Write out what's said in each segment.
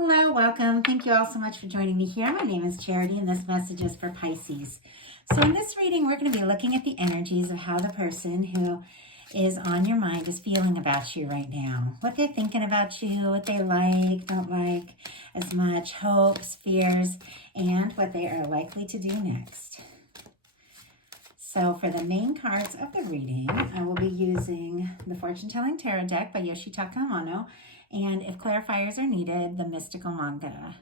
Hello, welcome. Thank you all so much for joining me here. My name is Charity and this message is for Pisces. So in this reading, we're going to be looking at the energies of how the person who is on your mind is feeling about you right now. What they're thinking about you, what they like, don't like as much, hopes, fears, and what they are likely to do next. So for the main cards of the reading, I will be using the Fortune Telling Tarot deck by Yoshitaka Amano. And if clarifiers are needed, the Mystical Manga.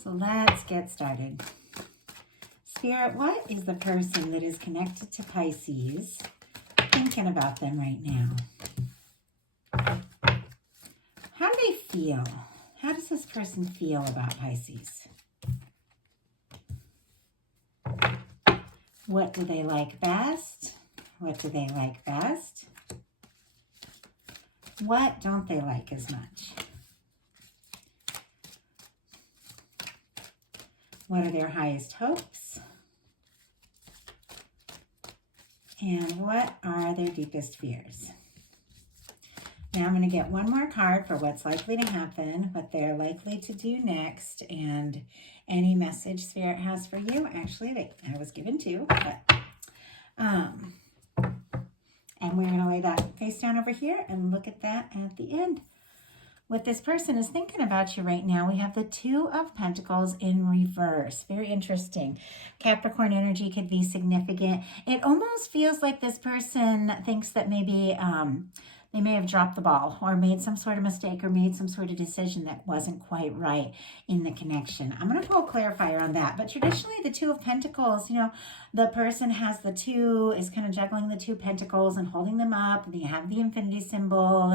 So let's get started. Spirit, what is the person that is connected to Pisces thinking about them right now? How do they feel? How does this person feel about Pisces? What do they like best? What do they like best? What don't they like as much? What are their highest hopes? And what are their deepest fears? Now I'm going to get one more card for what's likely to happen, what they're likely to do next, and any message Spirit has for you. Actually, I was given two, but and we're going to lay that face down over here and look at that at the end. What this person is thinking about you right now, we have the Two of Pentacles in reverse. Very interesting. Capricorn energy could be significant. It almost feels like this person thinks that maybe they may have dropped the ball or made some sort of mistake or made some sort of decision that wasn't quite right in the connection. I'm going to pull a clarifier on that. But traditionally, the Two of Pentacles, the person has the two, is kind of juggling the two pentacles and holding them up. And you have the infinity symbol.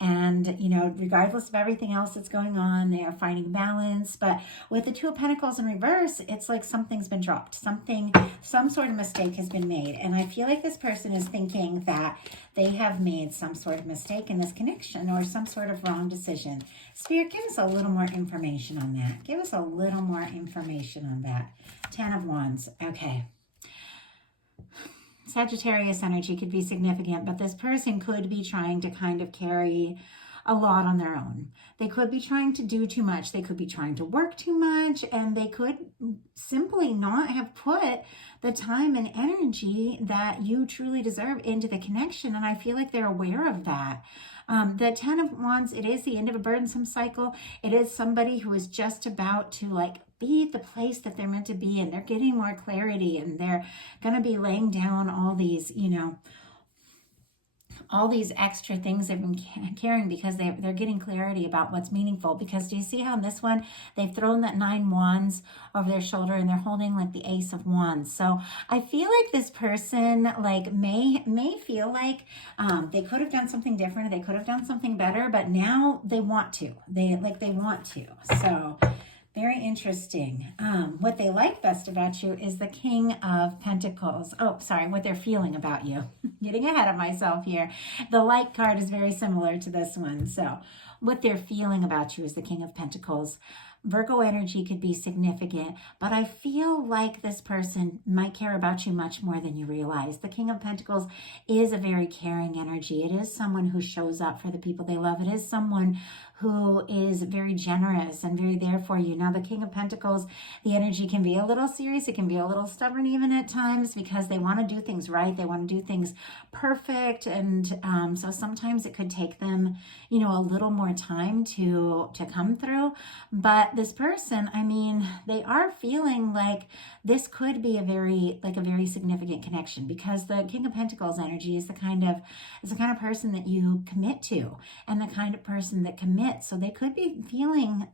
And regardless of everything else that's going on, they are finding balance. But with the Two of Pentacles in reverse, it's like something's been dropped. Some sort of mistake has been made. And I feel like this person is thinking that they have made some sort of mistake in this connection or some sort of wrong decision. Spirit, give us a little more information on that. Give us a little more information on that. 10 of Wands. Okay. Sagittarius energy could be significant, but this person could be trying to kind of carry a lot on their own. They could be trying to do too much. They could be trying to work too much, and they could simply not have put the time and energy that you truly deserve into the connection. And I feel like they're aware of that. The 10 of Wands, it is the end of a burdensome cycle. It is somebody who is just about to be at the place that they're meant to be, and they're getting more clarity, and they're going to be laying down all these, all these extra things they've been carrying because they're getting clarity about what's meaningful. Because do you see how in this one, they've thrown that 9 wands over their shoulder and they're holding like the Ace of Wands. So I feel like this person may feel like they could have done something different. They could have done something better, but now they want to. They want to. So very interesting. What they like best about you is the King of Pentacles. Oh, sorry, what they're feeling about you. Getting ahead of myself here. The like card is very similar to this one. So what they're feeling about you is the King of Pentacles. Virgo energy could be significant, but I feel like this person might care about you much more than you realize. The King of Pentacles is a very caring energy. It is someone who shows up for the people they love. It is someone who is very generous and very there for you. Now, the King of Pentacles, the energy can be a little serious. It can be a little stubborn even at times because they want to do things right. They want to do things perfect. And so sometimes it could take them, a little more time to come through. But this person, they are feeling like this could be a very significant connection because the King of Pentacles energy is the kind of person that you commit to and the kind of person that commits. So they could be feeling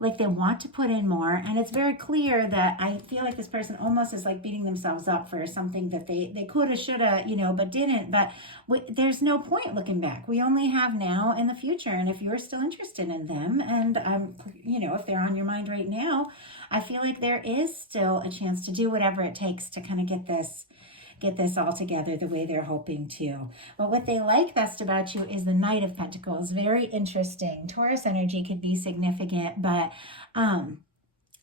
like they want to put in more. And it's very clear that I feel like this person almost is like beating themselves up for something that they could have, should have, but didn't. But there's no point looking back. We only have now and the future. And if you're still interested in them and, if they're on your mind right now, I feel like there is still a chance to do whatever it takes to kind of get this all together the way they're hoping to. But what they like best about you is the Knight of Pentacles. Very interesting. Taurus energy could be significant, but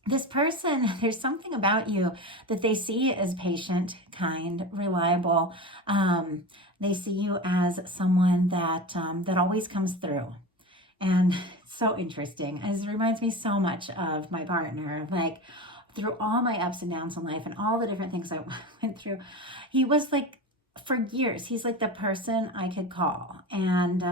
this person, there's something about you that they see as patient, kind, reliable. They see you as someone that always comes through. And so interesting. It reminds me so much of my partner. Like, through all my ups and downs in life and all the different things I went through, he was like, for years, he's like the person I could call. And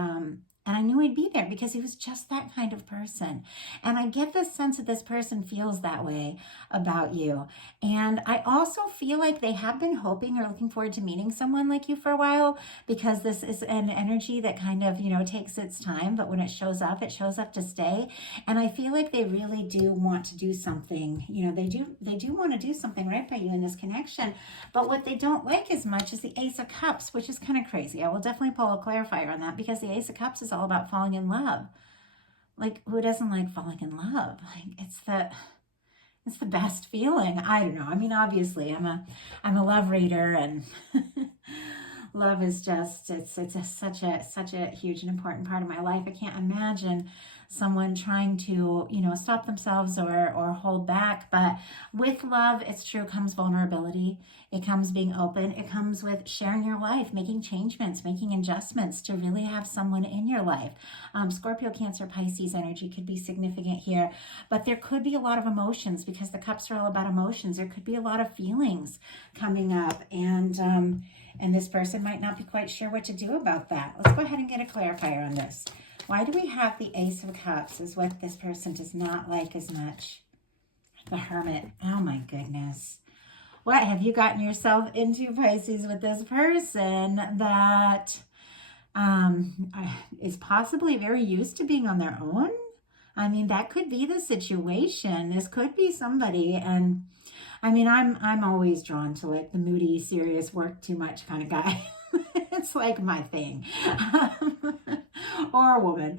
I knew he'd be there because he was just that kind of person. And I get this sense that this person feels that way about you. And I also feel like they have been hoping or looking forward to meeting someone like you for a while, because this is an energy that kind of, takes its time. But when it shows up to stay. And I feel like they really do want to do something. They do want to do something right by you in this connection. But what they don't like as much is the Ace of Cups, which is kind of crazy. I will definitely pull a clarifier on that, because the Ace of Cups is all about falling in love. Like, who doesn't like falling in love? Like, it's the best feeling. I don't know. I mean, obviously I'm a love reader, and love is just, it's such a huge and important part of my life. I can't imagine someone trying to, stop themselves or hold back. But with love, it's true, comes vulnerability. It comes being open. It comes with sharing your life, making changements, making adjustments to really have someone in your life. Scorpio, Cancer, Pisces energy could be significant here, but there could be a lot of emotions, because the cups are all about emotions. There could be a lot of feelings coming up, and this person might not be quite sure what to do about that. Let's go ahead and get a clarifier on this. Why do we have the Ace of Cups is what this person does not like as much? The Hermit. Oh my goodness. What have you gotten yourself into, Pisces, with this person that is possibly very used to being on their own? I mean, that could be the situation. This could be somebody, and I mean, I'm always drawn to like the moody, serious, work too much kind of guy. It's like my thing. Or a woman.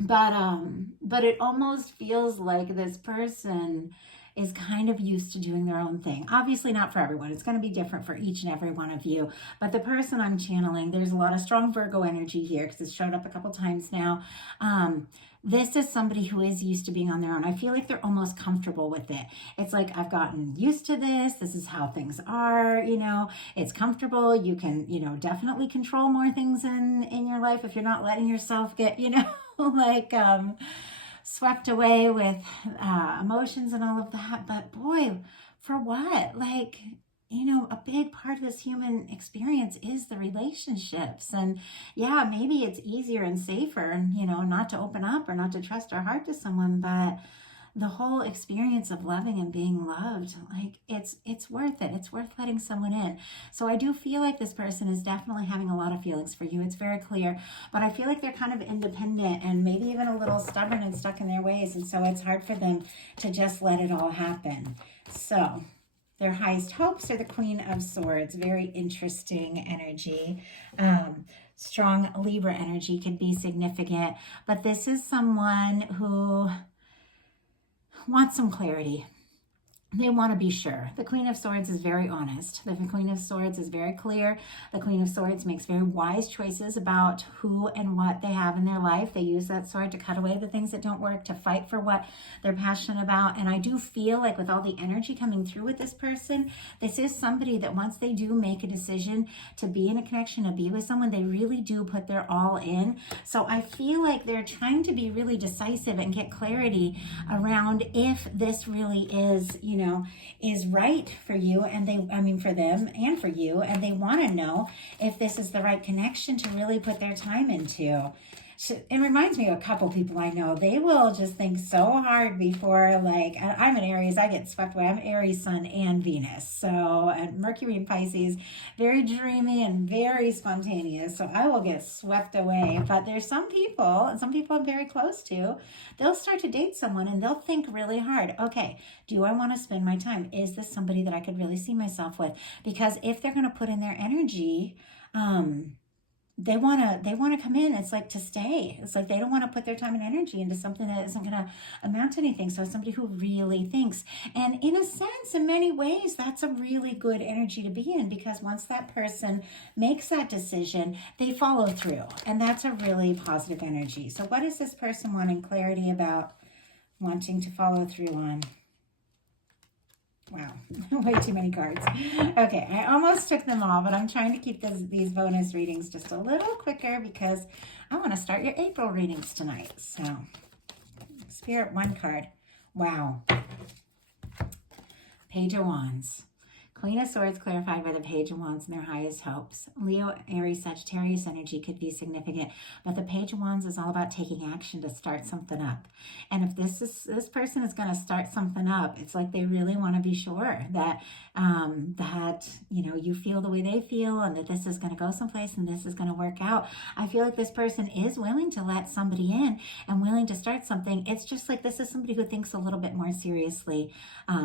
But it almost feels like this person is kind of used to doing their own thing. Obviously not for everyone. It's going to be different for each and every one of you. But the person I'm channeling, there's a lot of strong Virgo energy here, because it's showed up a couple times now. This is somebody who is used to being on their own. I feel like they're almost comfortable with it. It's like, I've gotten used to this. This is how things are, it's comfortable. You can, definitely control more things in your life if you're not letting yourself get, like, swept away with emotions and all of that. But boy, for what? Like, a big part of this human experience is the relationships. And yeah, maybe it's easier and safer, not to open up or not to trust our heart to someone, but the whole experience of loving and being loved, like, it's worth it. It's worth letting someone in. So I do feel like this person is definitely having a lot of feelings for you. It's very clear, but I feel like they're kind of independent and maybe even a little stubborn and stuck in their ways. And so it's hard for them to just let it all happen. So their highest hopes are the Queen of Swords. Very interesting energy. Strong Libra energy could be significant, but this is someone who wants some clarity. They want to be sure. The Queen of Swords is very honest. The Queen of Swords is very clear. The Queen of Swords makes very wise choices about who and what they have in their life. They use that sword to cut away the things that don't work, to fight for what they're passionate about. And I do feel like with all the energy coming through with this person, this is somebody that once they do make a decision to be in a connection, to be with someone, they really do put their all in. So I feel like they're trying to be really decisive and get clarity around if this really is, is right for you, and for them and for you, and they want to know if this is the right connection to really put their time into. It reminds me of a couple people I know. They will just think so hard before, like, I'm an Aries, I get swept away. I'm Aries, Sun, and Venus. So, and Mercury and Pisces, very dreamy and very spontaneous. So I will get swept away. But there's some people, and some people I'm very close to, they'll start to date someone and they'll think really hard. Okay, do I want to spend my time? Is this somebody that I could really see myself with? Because if they're going to put in their energy, they want to come in. It's like to stay. It's like they don't want to put their time and energy into something that isn't going to amount to anything. So it's somebody who really thinks. And in a sense, in many ways, that's a really good energy to be in, because once that person makes that decision, they follow through. And that's a really positive energy. So what is this person wanting clarity about, wanting to follow through on? Wow, way too many cards. Okay, I almost took them all, but I'm trying to keep these bonus readings just a little quicker because I want to start your April readings tonight. So, Spirit, one card. Wow. Page of Wands. Queen of Swords clarified by the Page of Wands and their highest hopes. Leo, Aries, Sagittarius energy could be significant, but the Page of Wands is all about taking action to start something up. And if this person is going to start something up, it's like they really want to be sure that you feel the way they feel, and that this is going to go someplace and this is going to work out. I feel like this person is willing to let somebody in and willing to start something. It's just like this is somebody who thinks a little bit more seriously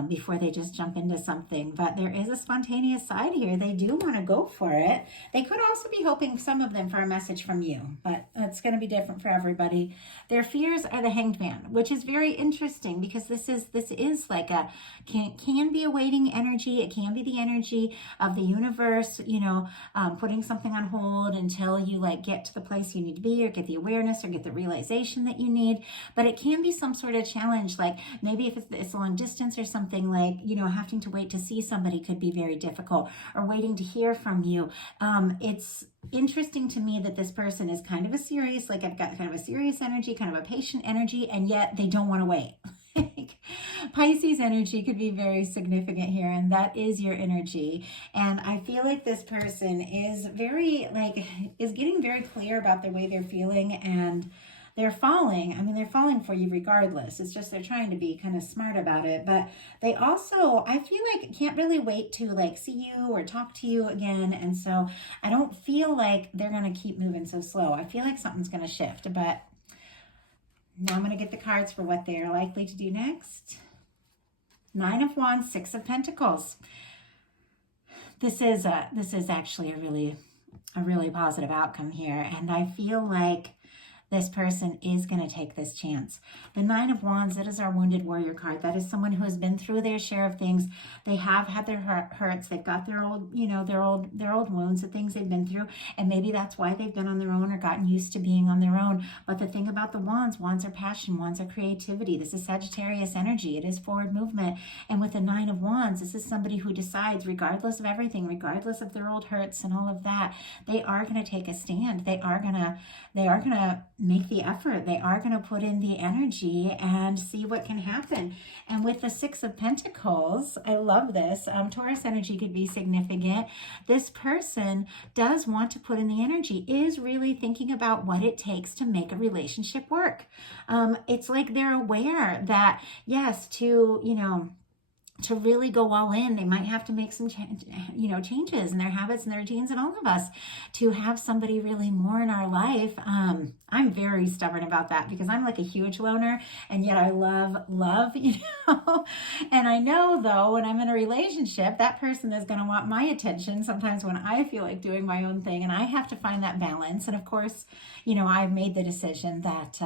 before they just jump into something. But there is a spontaneous side here. They do want to go for it. They could also be hoping, some of them, for a message from you, but it's going to be different for everybody. Their fears are the Hanged Man, which is very interesting because this is like a can be a waiting energy. It can be the energy of the universe, putting something on hold until you like get to the place you need to be, or get the awareness, or get the realization that you need. But it can be some sort of challenge, like maybe if it's long distance or something, like having to wait to see somebody could be very difficult, or waiting to hear from you. It's interesting to me that this person is kind of a serious, like I've got kind of a serious energy, kind of a patient energy, and yet they don't want to wait. Pisces energy could be very significant here, and that is your energy. And I feel like this person is getting very clear about the way they're feeling, and they're falling. I mean, they're falling for you regardless. It's just they're trying to be kind of smart about it. But they also, I feel like, can't really wait to like see you or talk to you again. And so I don't feel like they're going to keep moving so slow. I feel like something's going to shift. But now I'm going to get the cards for what they are likely to do next. Nine of Wands, Six of Pentacles. This is actually a really positive outcome here. And I feel like this person is going to take this chance. The Nine of Wands, that is our Wounded Warrior card. That is someone who has been through their share of things. They have had their hurts. They've got their old wounds, the things they've been through. And maybe that's why they've been on their own or gotten used to being on their own. But the thing about the wands are passion, wands are creativity. This is Sagittarius energy. It is forward movement. And with the Nine of Wands, this is somebody who decides, regardless of everything, regardless of their old hurts and all of that, they are going to take a stand. They are going to make the effort. They are going to put in the energy and see what can happen. And with the Six of Pentacles, I love this. Taurus energy could be significant. This person does want to put in the energy, is really thinking about what it takes to make a relationship work. It's like they're aware that, yes, to really go all in, they might have to make some changes in their habits and their routines, and all of us, to have somebody really more in our life. I'm very stubborn about that because I'm like a huge loner, and yet I love, and I know though, when I'm in a relationship, that person is going to want my attention sometimes when I feel like doing my own thing, and I have to find that balance. And of course, I've made the decision that,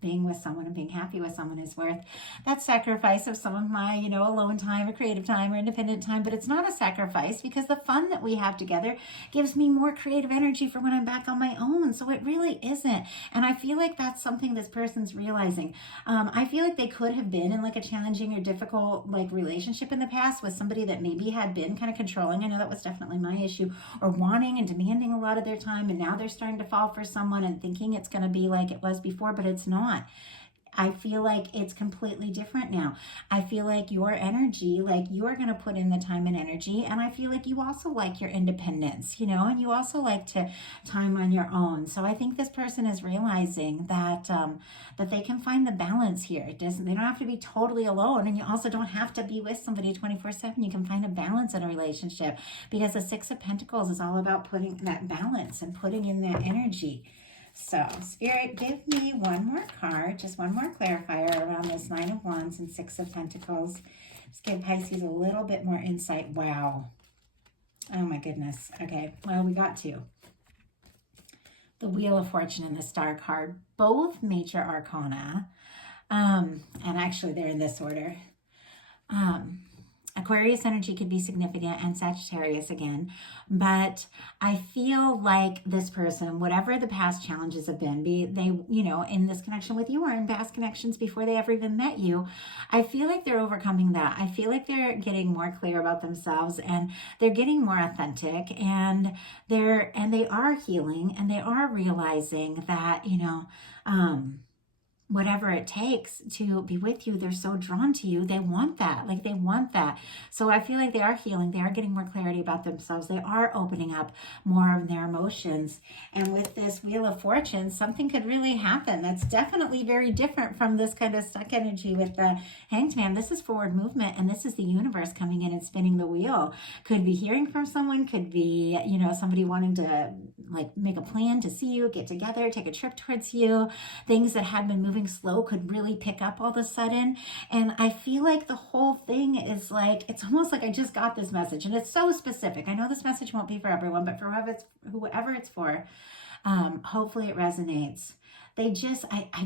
being with someone and being happy with someone is worth that sacrifice of some of my, alone time or creative time or independent time. But it's not a sacrifice because the fun that we have together gives me more creative energy for when I'm back on my own. So it really isn't. And I feel like that's something this person's realizing. I feel like they could have been in like a challenging or difficult relationship in the past with somebody that maybe had been kind of controlling. I know that was definitely my issue, or wanting and demanding a lot of their time. And now they're starting to fall for someone and thinking it's going to be like it was before, but it's not. I feel like it's completely different now. I feel like your energy, like you are going to put in the time and energy. And I feel like you also like your independence, and you also like to time on your own. So I think this person is realizing that that they can find the balance here. They don't have to be totally alone. And you also don't have to be with somebody 24/7. You can find a balance in a relationship, because the Six of Pentacles is all about putting that balance and putting in that energy. So, Spirit, give me one more card, just one more clarifier around this Nine of Wands and Six of Pentacles. Just give Pisces a little bit more insight. Wow. Oh my goodness. Okay, well, we got two. The Wheel of Fortune and the Star card, both major arcana. And actually they're in this order. Aquarius energy could be significant, and Sagittarius again. But I feel like this person, whatever the past challenges have been, be they, in this connection with you or in past connections before they ever even met you, I feel like they're overcoming that. I feel like they're getting more clear about themselves, and they're getting more authentic, and they are healing, and they are realizing that, whatever it takes to be with you, they're so drawn to you. They want that. Like, they want that. So I feel like they are healing. They are getting more clarity about themselves. They are opening up more of their emotions. And with this Wheel of Fortune, something could really happen. That's definitely very different from this kind of stuck energy with the Hanged Man. This is forward movement, and this is the universe coming in and spinning the wheel. Could be hearing from someone, could be, somebody wanting to like make a plan to see you, get together, take a trip towards you. Things that had been moving slow could really pick up all of a sudden. And I feel like the whole thing is like, it's almost like I just got this message, and it's so specific. I know this message won't be for everyone, but for whoever it's for, hopefully it resonates. I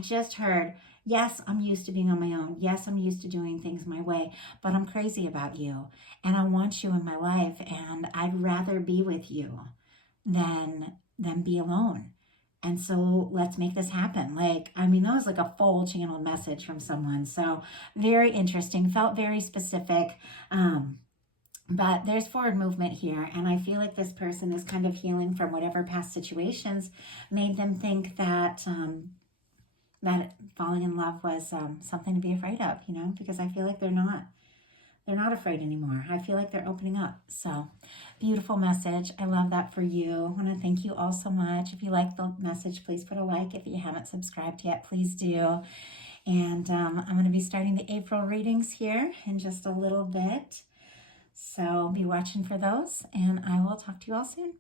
just heard, yes, I'm used to being on my own. Yes, I'm used to doing things my way, but I'm crazy about you, and I want you in my life, and I'd rather be with you than be alone. And so let's make this happen. That was like a full channeled message from someone. So very interesting, felt very specific. But there's forward movement here. And I feel like this person is kind of healing from whatever past situations made them think that, that falling in love was something to be afraid of, because I feel like they're not. They're not afraid anymore. I feel like they're opening up. So beautiful message. I love that for you. I want to thank you all so much. If you like the message, please put a like. If you haven't subscribed yet, please do. And I'm going to be starting the April readings here in just a little bit. So be watching for those, and I will talk to you all soon.